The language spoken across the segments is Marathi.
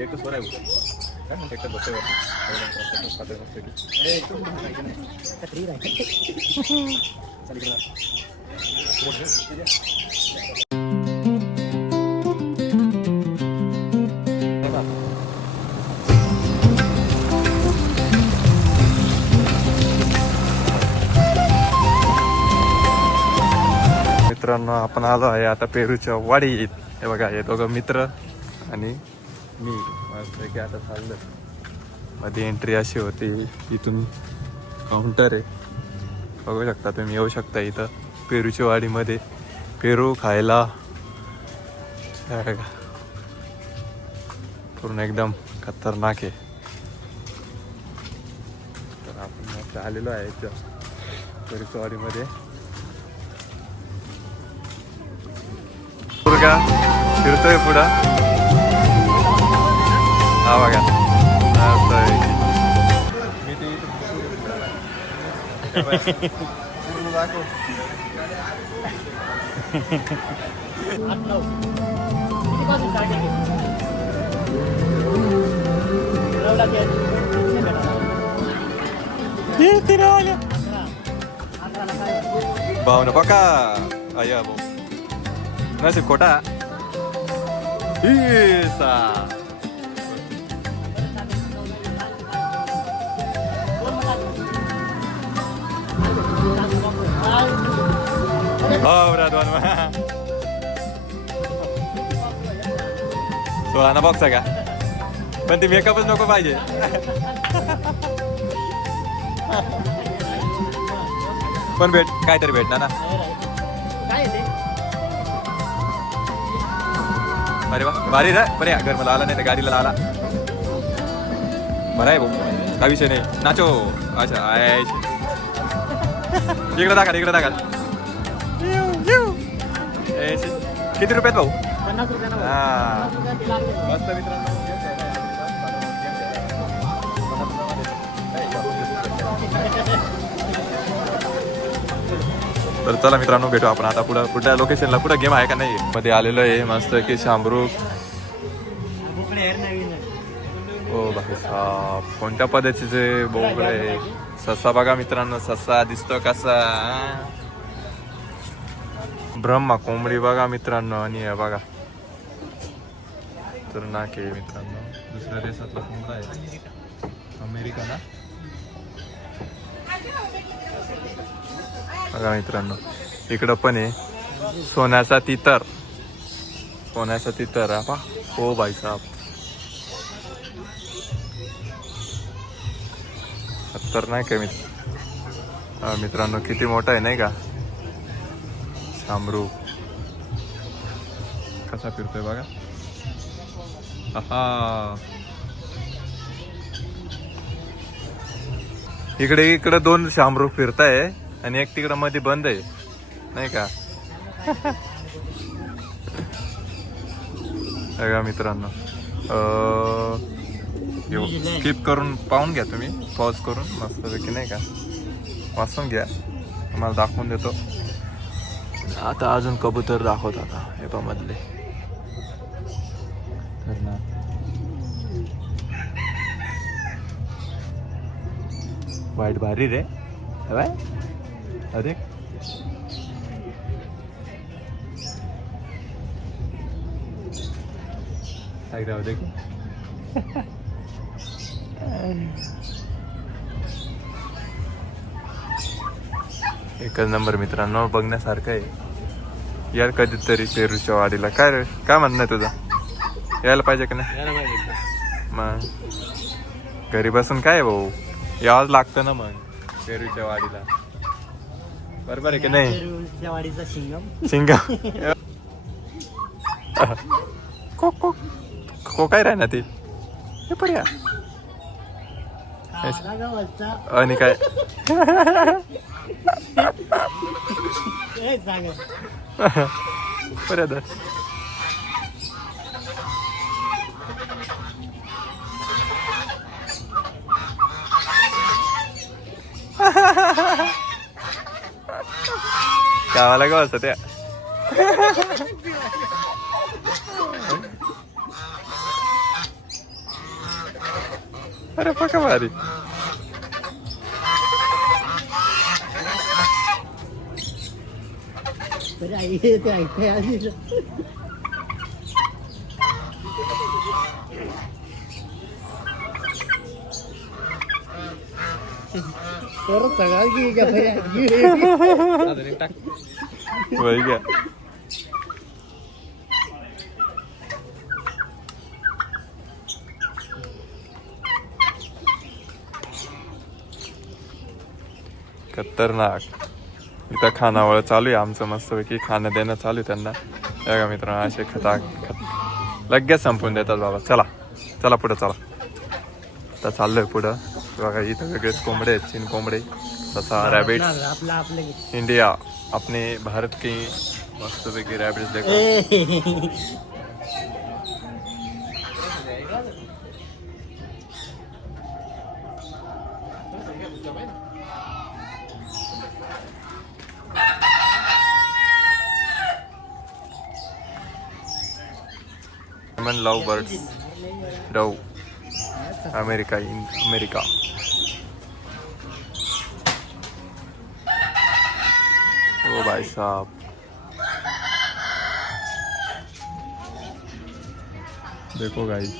एकटं स्वर आहे काय म्हणते एकटं बसते मित्रांनो आपण आलो आहे आता पेरूच्या वाडीत. हे बघा हे दोघं मित्र आणि मी मस्त की आता चाललं. मध्ये एंट्री अशी होती, इथून काउंटर आहे बघू शकता तुम्ही. येऊ शकता इथं पेरूच्या वाडीमध्ये पेरू खायला. पूर्ण एकदम खतरनाक आहे. तर आपण मस्त आलेलो आहे पेरूच्या वाडीमध्ये. मुलगा फिरतोय पुढं. हा बघा मी ते भाऊ ना बघा अय्या भाऊ नसीब खोटा. सोळा ना बॉक्स का पण ती मेकअपच नको पाहिजे. पण भेट काहीतरी भेटणार ना. अरे वा भारी रे. बरे घर मला आला नाही तर गाडीला आला. बरं आहे भाऊ काय विषय नाही. नाचो. अच्छा आहे इकडे दाखल इकडे दाखल. किती रुपयात भाऊ? 50 रुपयाला. हा मस्त मित्रांनो. तर चला मित्रांनो भेटू आपण आता पुढल्या लोकेशनला. पुढे गेम आहे का नाही मध्ये आलेलो आहे मस्त की शामरूख. हो बाकी साप कोणत्या पद्धतीचे बोकडे. ससा बघा मित्रांनो ससा दिसतो कसा. ब्रह्मा कोंबडी बघा मित्रांनो. आणि हे बघा तर नाके मित्रांनो. दुसऱ्या देशातला कोंबडा आहे अमेरिका ना. बघा मित्रांनो इकडं पण आहे सोन्याचा तितर. सोन्याचा तितर आपा. हो भाई साहब खतरनाक आहे मित्रांनो. किती मोठा आहे नाही का शामरूख. कसा फिरतोय बघा. हा इकडे दोन शामरूख फिरताय आणि एक तिकडं मध्ये बंद आहे नाही का. बघा मित्रांनो स्किप करून पाहून घ्या तुम्ही. पॉज करून मस्तपैकी नाही का वाचून घ्या. तुम्हाला दाखवून देतो आता. अजून कबूतर दाखवत आता हे पा मधले. तर ना वाईट भारी रे. अरे एकच नंबर मित्रांनो बघण्यासारखं आहे यार. कधीतरी पेरूच्या वाडीला. काय रे काय म्हणणं तुझं? यायला पाहिजे का नाही? मग घरी बसून काय भाऊ यावंच लागतं ना मग पेरूच्या वाडीला. बरोबर आहे की नाही? शिंगम को काय राह ना ते पड्या आणि काय पर्यंत गावाला गाव असतं त्या अरे पका भारी. वही क्या खतरनाक. इथं खानावळ चालू आहे आमचं मस्तपैकी. खाणं देणं चालू आहे त्यांना. बघा मित्रांनो असे लगेच संपून देतात बाबा. चला चला पुढं चला. आता चाललोय पुढं. बघा इथं वेगळेच कोंबडे आहेत. चीन कोंबडे तसा रॅबिट्स. इंडिया अपने भारत के मस्तपैकी रॅबिट्स देखो. Love birds dove America in America. ओ भाई साहब देखो गाइस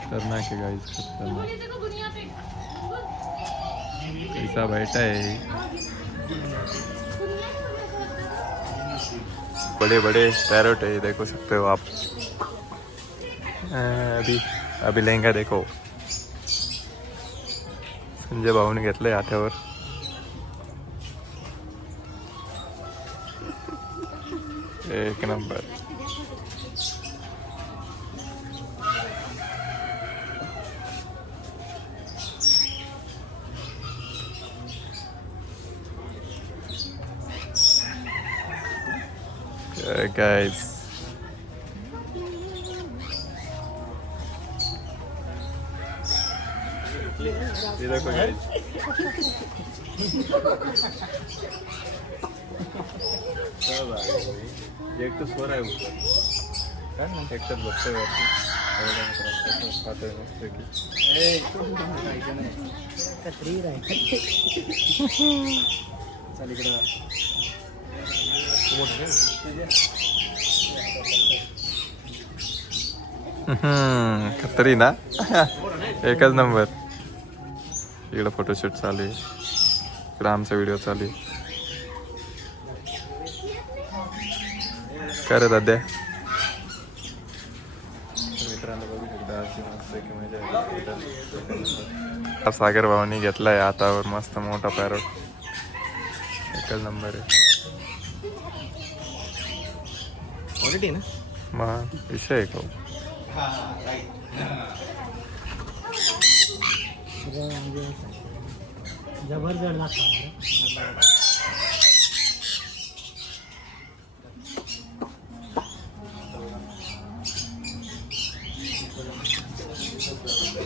खतरनाक है गाइस. कैसा बैठा है. बड़े बड़े पैरोट है देखो सकते हो आप. अभी लेंगा देखो. संजय भाऊने घेतलंय हातावर. एक नंबर. Guys ये देखो गाइस. एक तो सो रहा है ऊपर. एक तर बघतोय वरती. खातोय मस्त चाल इकडं. खतरी ना. एकच नंबर. इकडं फोटोशूट चालू आहे. इकडं आमचा व्हिडिओ चालू आहे. काय रे दाद्या. मित्रांनो बघू शकता अशी मस्त की मजा. सागर भाऊनी घेतलाय हातावर मस्त मोठा पॅरोट. एकच नंबर आहे. ऑलरेडी ना मग विषय आहे का. जबरदस्त लागतात.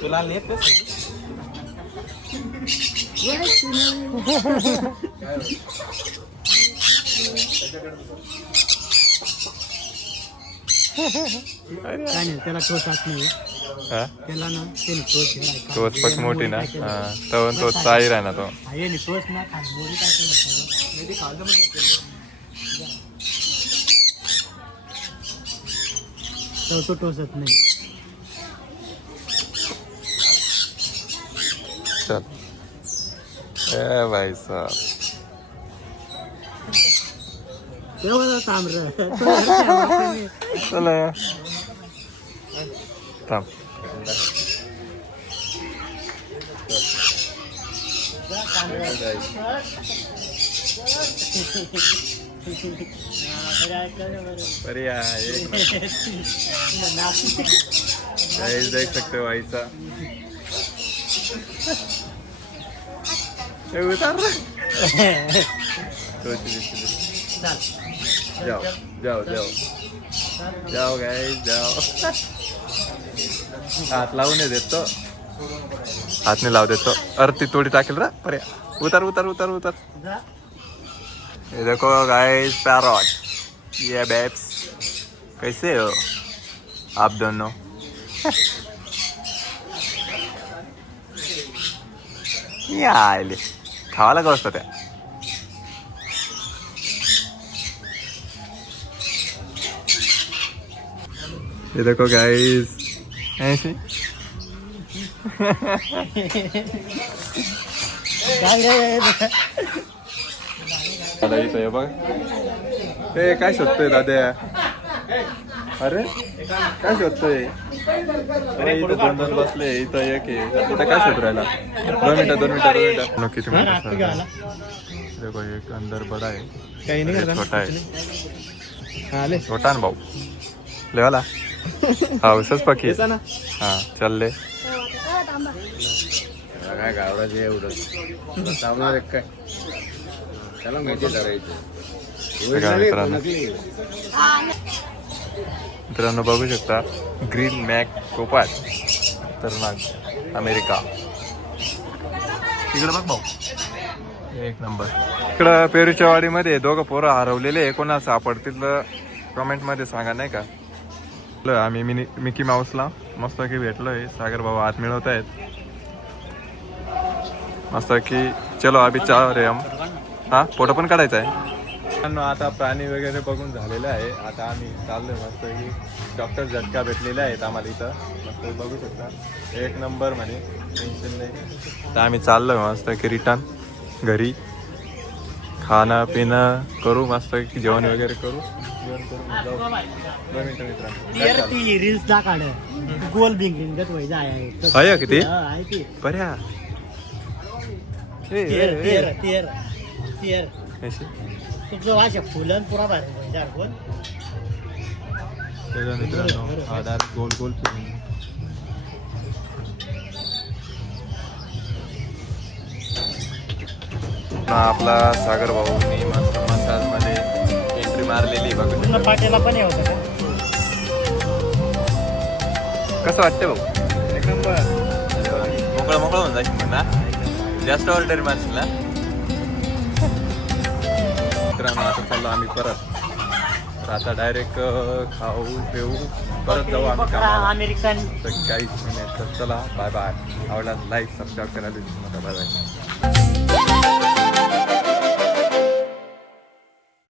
तुला नेत काय नाही त्याला टोच आत नाही. त्याला ना त्याने टोच तोच पक मोठी ना. तो साईर आहे ना तो. टोच ना खाली मोडी टाकलं तो टोचत नाही. चल ए भाई साहब चला थांब. बढ़िया देख सकते हो ऐसा. उतार जाओ जाओ जाओ जाओ गाइस जाओ. हात लावून देतो. हात नाही लावू देतो. अरे ती तोडी टाकेल रा. अरे उतार उतार उतार उतार. ये देखो गाइस पैरोट. ये बेब्स कैसे हो आप दोनों? या आले खावायला का असतं त्या. ये देखो गाइस ऐसे दादा इथं आहे बघ. ए काय शोधतोय दादा? अरे काय शोधतोय? अरे इथं दोन दोन बसले, इथं एक आहे. इथं काय शोध राहिला? 2 मिनिटं नक्की तुम्ही देखो एक अंदर बड़ा है, एक छोटा है. छोटा ना भाऊ लेवाला. हा उसच पकी हा चल ले. काय गावराचे एवढं सामना काय त्याला माहिती मित्रांनो बघू शकता ग्रीन मॅक कोपाट तरनाग अमेरिका. इकडे बघ भाऊ एक नंबर. इकडं पेरूच्या वाडीमध्ये दोघं पोरं हरवलेले आहे. कोणा सापडतील कमेंट मध्ये सांगा नाही का. आम्ही मिकी माऊसला मस्त की भेटलोय. सागर भाऊ हात मिळवत आहेत मस्त की. चलो अभि चाह रे हम. हा फोटो पण काढायचा आहे. आता प्राणी वगैरे बघून झालेलं आहे. आता आम्ही चाललोय मस्त की. डॉक्टर झटका भेटलेले आहेत आम्हाला इथं मस्त बघू शकता. एक नंबर म्हणे टेन्शन नाही. तर आम्ही चाललोय मस्त की रिटर्न घरी. खाणं पिणं करू मस्त की जेवण वगैरे करू. जेवण करून जाऊ. 2 मिनिटं मित्रांनो रील्स दाखड गोल बिंग आहे किती पर्या तुझं वाशा फुलन पुरा बाहेर मित्रांनो आधार गोल गोल फिरून आपला सागर भाऊनी मस्त मसाज मध्ये एंट्री मारलेली बघू. पाट्याला पण होतं का? कसं वाटतं भाऊ? एक नंबर. मोकळं मोकळं होऊन जायचं म्हणा. जास्त ऑर्डर मारशील ना. मित्रांनो आता चाललो आम्ही परत. तर आता डायरेक्ट खाऊ पिऊ परत जाऊ आम्ही कामाला. अमेरिकन तर काहीच नाही. तर चला बाय बाय. आवडला लाईक सबस्क्राईब करायला विसरू नका. Bye bye.